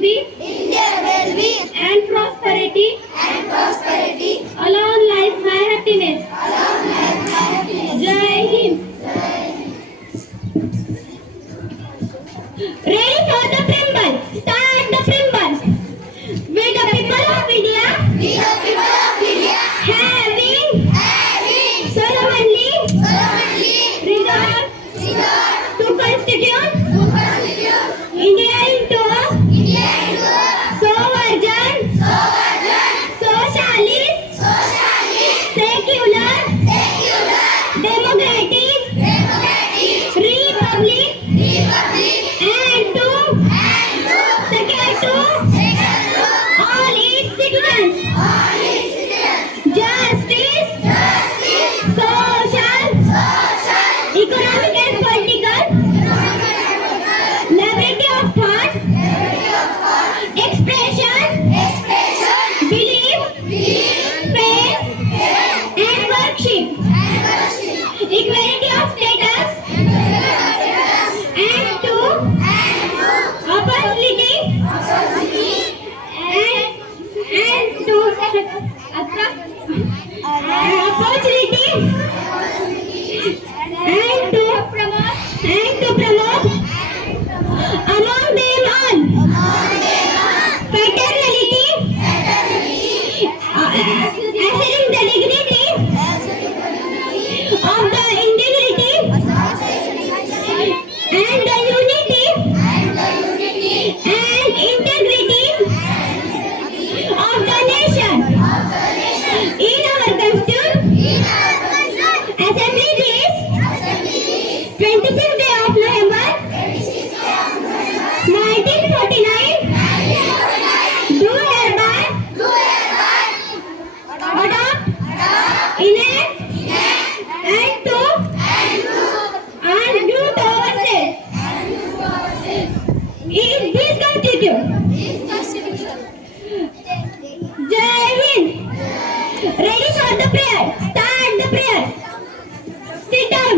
well-being and prosperity. Alone lies my happiness. Jai Hind. Ready for the preamble. Start the preamble. We the people of India having solemnly resolved to constitute India into a sovereign, socialist, secular, democratic republic and to secure to all its citizens justice, social, economic and political liberty of thought, expression, belief, faith and worship, equality of status and to opportunity and to opportunity and to promote among them all fraternity, assuring the dignity of the integrity and the unity and integrity of the nation. In our constitution, Assembly days, 26th day of November, 1949, do hereby adopt, enact, and do to ourselves in this constitution. Jai Hind. Ready for the prayer. Start the prayer. Sit down.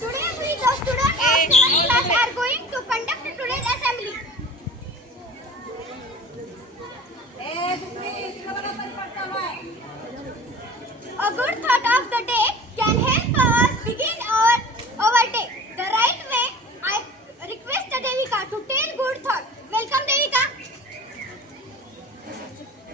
Today we the students of 7th class are going to conduct today's assembly. A good thought of the day can help us begin our day the right way. I request Devika to tell good thought. Welcome Devika.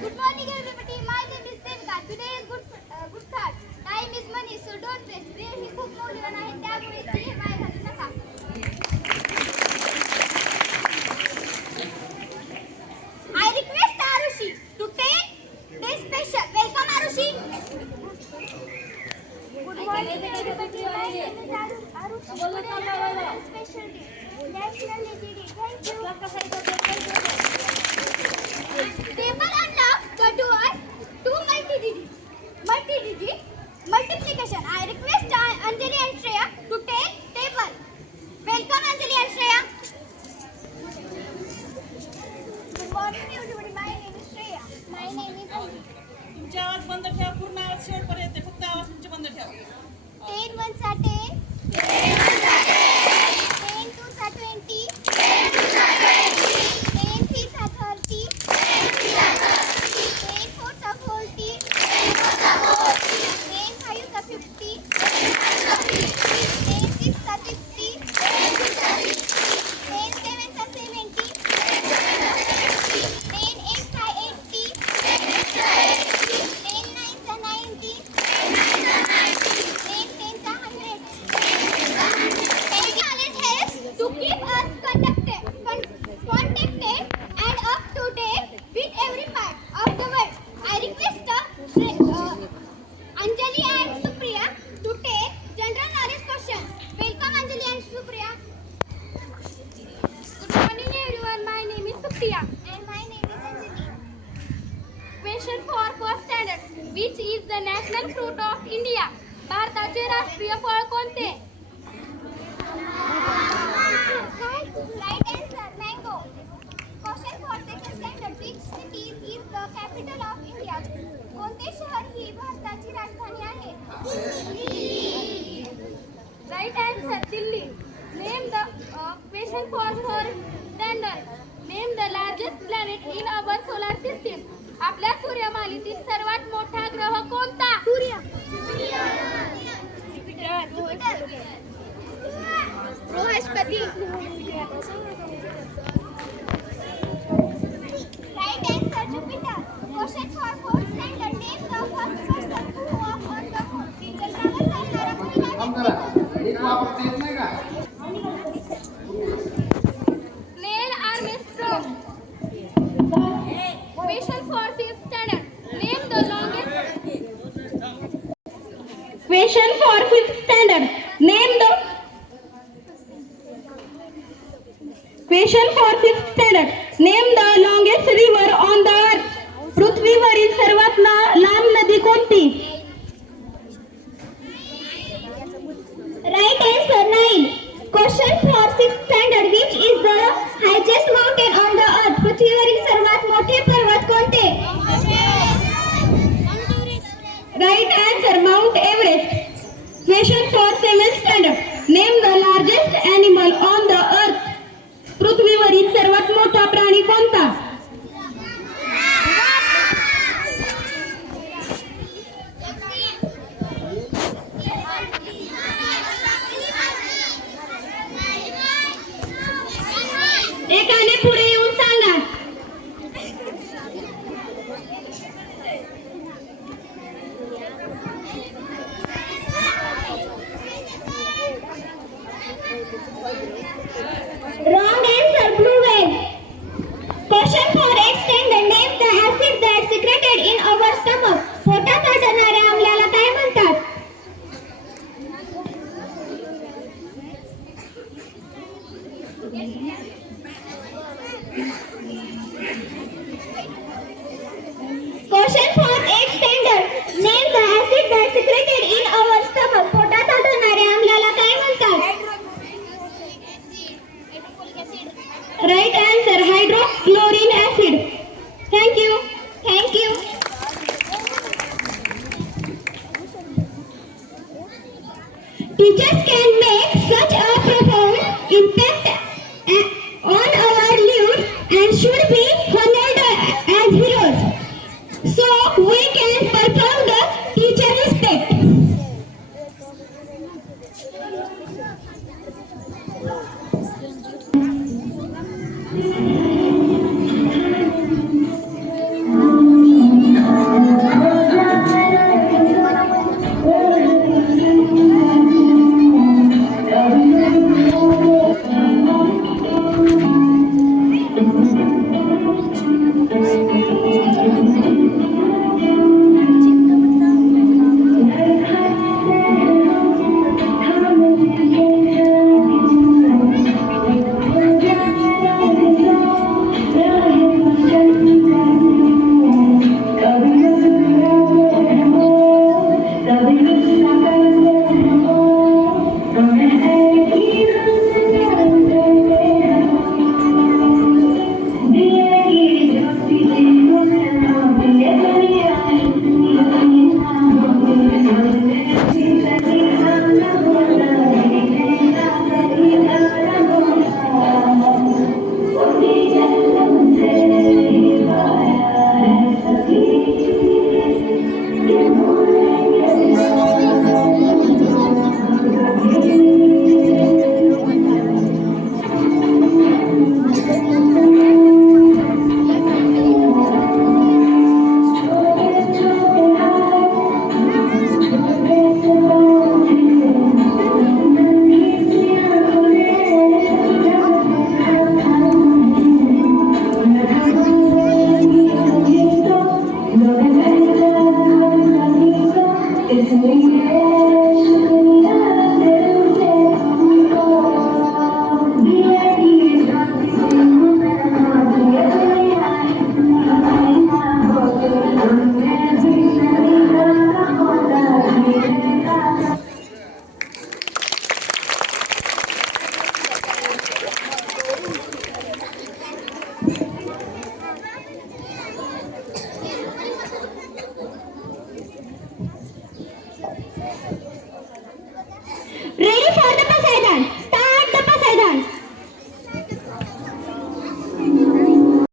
Good morning everybody. My name is Devika. Today is good thought. Time is money, so don't waste. वेळ ही खूप मौल्यवान आहे, त्यामुळे ती via घालवू नका. I request Arushi to take this special. Welcome Arushi. Question for first standard. Which is the national fruit of India? भारताचे राष्ट्रीय फळ कोणते? Right answer, mango. Question for second standard. Which city is the capital of India? कोणते शहर ही भारताची राजधानी आहे? Right answer, Delhi. Name the question for third standard. Name the largest planet in our solar system. आपल्या सूर्यमालेतील सर्वात मोठा ग्रह कोणता? सूर्य. Brihaspati. Right answer, Jupiter. Question for fourth standard. Name the first person who walked on the moon. चंद्रावर चालणारा पहिला Neil Armstrong. Question for fifth standard. Name the longest. Question for fifth standard. Name the Question for fifth standard. Name the longest river on the earth. पृथ्वीवरील सर्वात लांब नदी कोणती? Right answer, Nile. Question for sixth standard. Which is the highest mountain on the earth? पृथ्वीवरील सर्वात मोठे पर्वत कोणते? Right answer, Mount Everest. Question for seventh standard. Name the largest animal on the earth. पृथ्वीवरील सर्वात मोठा प्राणी कोणता? एकाने पुढे येऊन सांगा. Wrong answer, blue whale. Question for eighth standard. Name the acid that secreted in our stomach. पोटात आढळणाऱ्या आम्लाला काय म्हणतात? Question for eighth standard. Name the acid that secreted in our stomach. पोटात आढळणाऱ्या आम्लाला काय म्हणतात? Right answer, hydrochloric acid. Thank you. Thank you. Teachers can